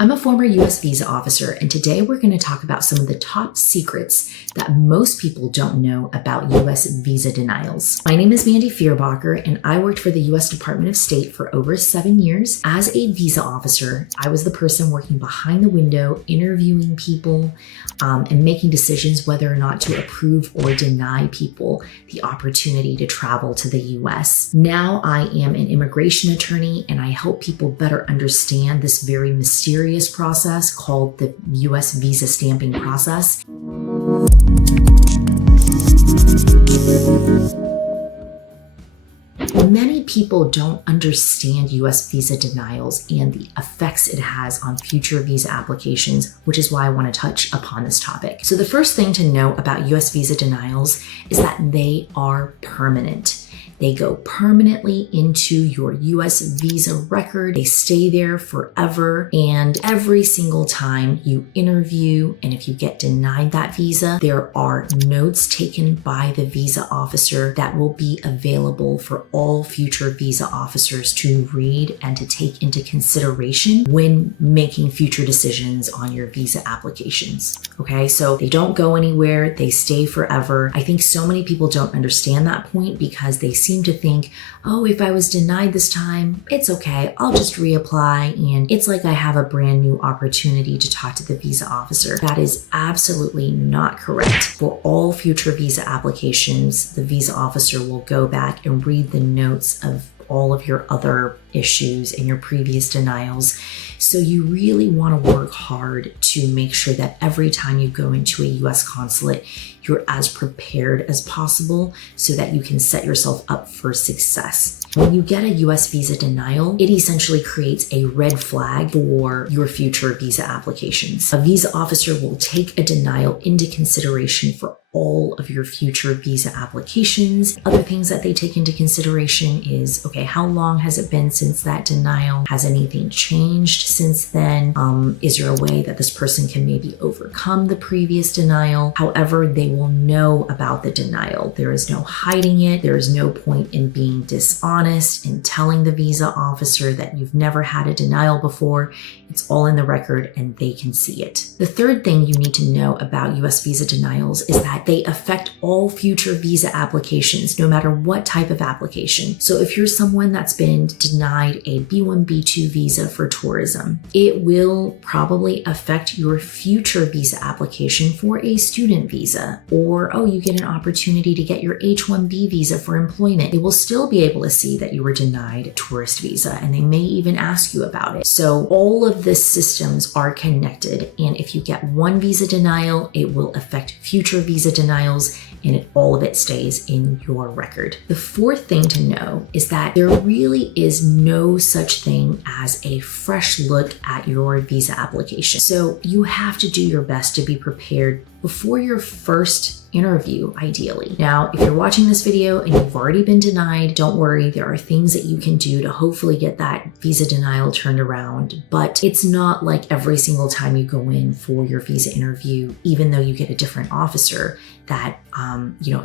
I'm a former U.S. visa officer, and today we're going to talk about some of the top secrets that most people don't know about U.S. visa denials. My name is Mandy, and I worked for the U.S. Department of State for over 7 years. As a visa officer, I was the person working behind the window, interviewing people, and making decisions whether or not to approve or deny people the opportunity to travel to the U.S. Now I am an immigration attorney, and I help people better understand this very mysterious process called the U.S. visa stamping process. Many people don't understand U.S. visa denials and the effects it has on future visa applications, which is why I want to touch upon this topic. So the first thing to know about U.S. visa denials is that they are permanent. They go permanently into your U.S. visa record. They stay there forever. And every single time you interview, and if you get denied that visa, there are notes taken by the visa officer that will be available for all future visa officers to read and to take into consideration when making future decisions on your visa applications. Okay, so they don't go anywhere. They stay forever. I think so many people don't understand that point because they seem to think, oh, if I was denied this time, it's okay. I'll just reapply and it's like I have a brand new opportunity to talk to the visa officer. That is absolutely not correct. For all future visa applications, the visa officer will go back and read the notes of all of your other issues and your previous denials. So you really want to work hard to make sure that every time you go into a US consulate, you're as prepared as possible so that you can set yourself up for success. When you get a US visa denial, it essentially creates a red flag for your future visa applications. A visa officer will take a denial into consideration for all of your future visa applications. Other things that they take into consideration is, okay, how long has it been since that denial? Has anything changed since then? Is there a way that this person can maybe overcome the previous denial? However, they will know about the denial. There is no hiding it. There is no point in being dishonest and telling the visa officer that you've never had a denial before. It's all in the record and they can see it. The third thing you need to know about US visa denials is that they affect all future visa applications, no matter what type of application. So if you're someone that's been denied a B1, B2 visa for tourism, it will probably affect your future visa application for a student visa. Or, oh, you get an opportunity to get your H-1B visa for employment. They will still be able to see that you were denied a tourist visa, and they may even ask you about it. So all of the systems are connected, and if you get one visa denial, it will affect future visa denials, and all of it stays in your record. The fourth thing to know is that there really is no such thing as a fresh look at your visa application. So you have to do your best to be prepared before your first interview, ideally. Now, if you're watching this video and you've already been denied, don't worry, there are things that you can do to hopefully get that visa denial turned around, but it's not like every single time you go in for your visa interview, even though you get a different officer, that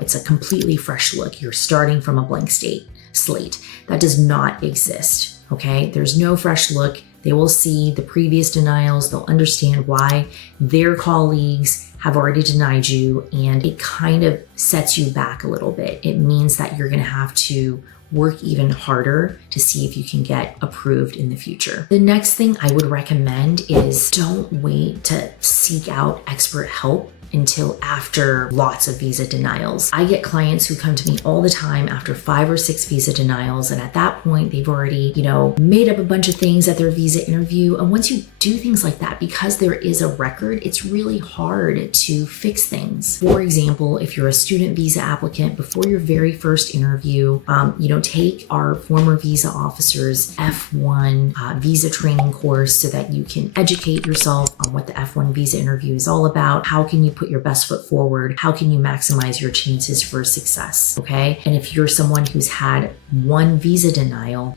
it's a completely fresh look. You're starting from a blank slate. That does not exist, okay? There's no fresh look. They will see the previous denials. They'll understand why their colleagues have already denied you, and it kind of sets you back a little bit. It means that you're going to have to work even harder to see if you can get approved in the future. The next thing I would recommend is don't wait to seek out expert help until after lots of visa denials. I get clients who come to me all the time after 5 or 6 visa denials, and at that point they've already, made up a bunch of things at their visa interview. And once you do things like that, because there is a record, it's really hard to fix things. For example, if you're a student visa applicant, before your very first interview, take our former visa officer's F1 visa training course so that you can educate yourself on what the F1 visa interview is all about. How can you put put your best foot forward? How can you maximize your chances for success? Okay. And if you're someone who's had one visa denial,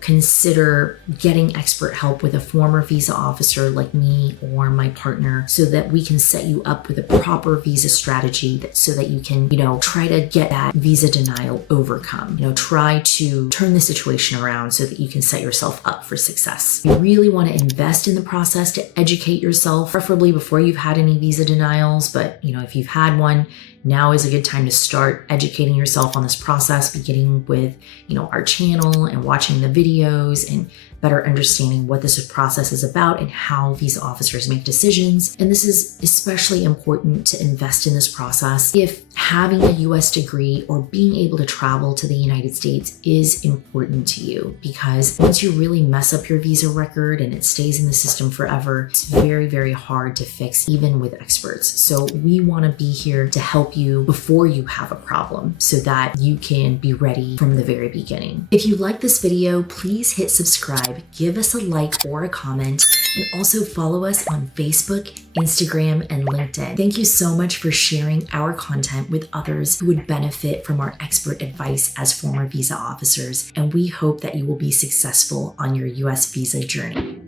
consider getting expert help with a former visa officer like me or my partner so that we can set you up with a proper visa strategy so that you can, try to get that visa denial overcome. Try to turn the situation around so that you can set yourself up for success. You really want to invest in the process to educate yourself, preferably before you've had any visa denials. But, if you've had one, now is a good time to start educating yourself on this process, beginning with, our channel and watching the videos and better understanding what this process is about and how visa officers make decisions. And this is especially important to invest in this process if having a US degree or being able to travel to the United States is important to you, because once you really mess up your visa record and it stays in the system forever, it's very, very hard to fix even with experts. So we want to be here to help you before you have a problem so that you can be ready from the very beginning. If you like this video, please hit subscribe, give us a like or a comment, and also follow us on Facebook, Instagram, and LinkedIn. Thank you so much for sharing our content with others who would benefit from our expert advice as former visa officers, and we hope that you will be successful on your US visa journey.